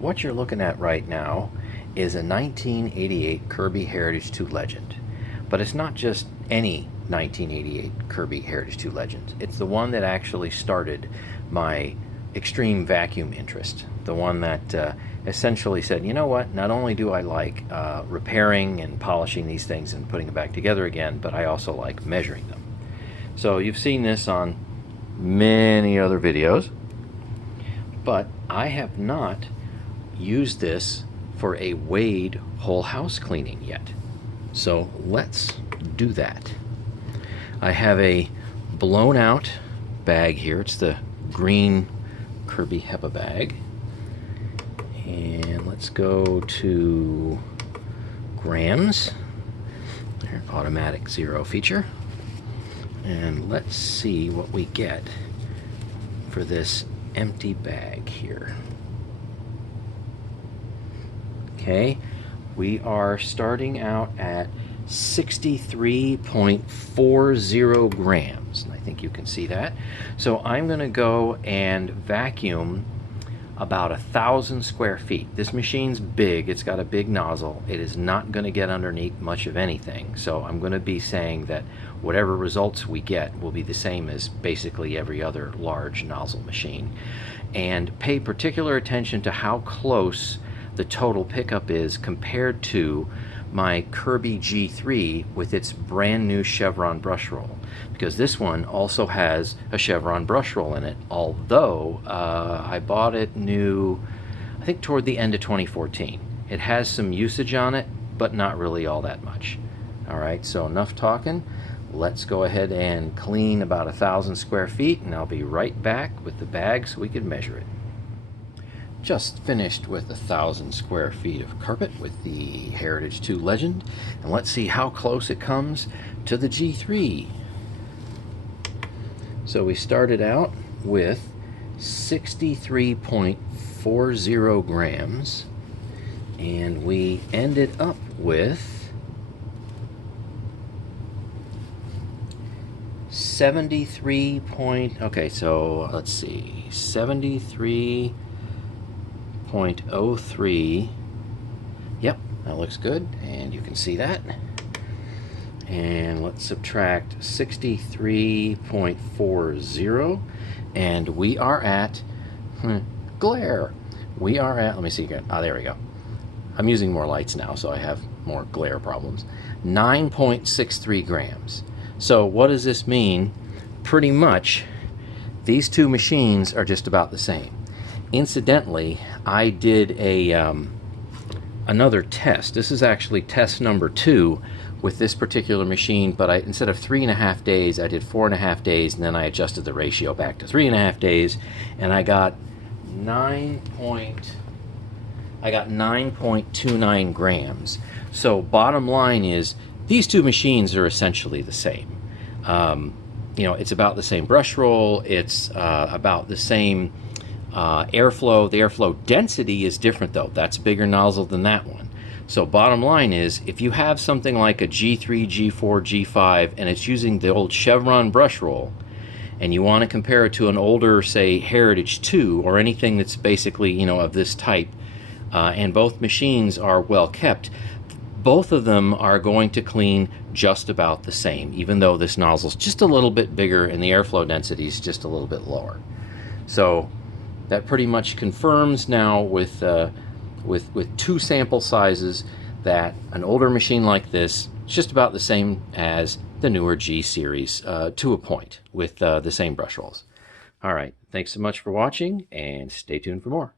what you're looking at right now is a 1988 Kirby Heritage 2 Legend. But it's not just any 1988 Kirby Heritage 2 Legend. It's the one that actually started my extreme vacuum interest. The one that essentially said, you know what, not only do I like repairing and polishing these things and putting them back together again, but I also like measuring them. So you've seen this on many other videos, but I have not used this for a weighed whole house cleaning yet. So let's do that. I have a blown out bag here. It's the green Kirby HEPA bag. And let's go to grams, their automatic zero feature. And let's see what we get for this empty bag here. Okay, we are starting out at 63.40 grams. And I think you can see that. So I'm going to go and vacuum about 1,000 square feet. This machine's big. It's got a big nozzle. It is not going to get underneath much of anything. So I'm going to be saying that whatever results we get will be the same as basically every other large nozzle machine. And pay particular attention to how close the total pickup is compared to my Kirby G3 with its brand new chevron brush roll, because this one also has a chevron brush roll in it, although I bought it new, I think toward the end of 2014. It has some usage on it, but not really all that much. Alright, so enough talking. Let's go ahead and clean about 1,000 square feet, and I'll be right back with the bag so we can measure it. Just finished with 1,000 square feet of carpet with the Heritage 2 Legend, and let's see how close it comes to the G3. So we started out with 63.40 grams, and we ended up with 73 point, okay, so let's see, 73.03. Yep, that looks good, and you can see that. And let's subtract 63.40, and we are at glare. We are at, let me see again. Ah, there we go. I'm using more lights now, so I have more glare problems. 9.63 grams. So what does this mean? Pretty much these two machines are just about the same. Incidentally, I did a another test. This is actually test number 2 with this particular machine, but instead of 3.5 days, I did 4.5 days, and then I adjusted the ratio back to 3.5 days, and I got 9.29 grams. So bottom line is, these two machines are essentially the same. You know, it's about the same brush roll. It's about the same airflow. The airflow density is different though. That's a bigger nozzle than that one. So bottom line is, if you have something like a G3, G4, G5, and it's using the old chevron brush roll, and you want to compare it to an older, say, Heritage 2, or anything that's basically, you know, of this type, and both machines are well kept, both of them are going to clean just about the same, even though this nozzle's just a little bit bigger and the airflow density is just a little bit lower. So that pretty much confirms now with two sample sizes that an older machine like this is just about the same as the newer G series to a point, with the same brush rolls. All right, thanks so much for watching, and stay tuned for more.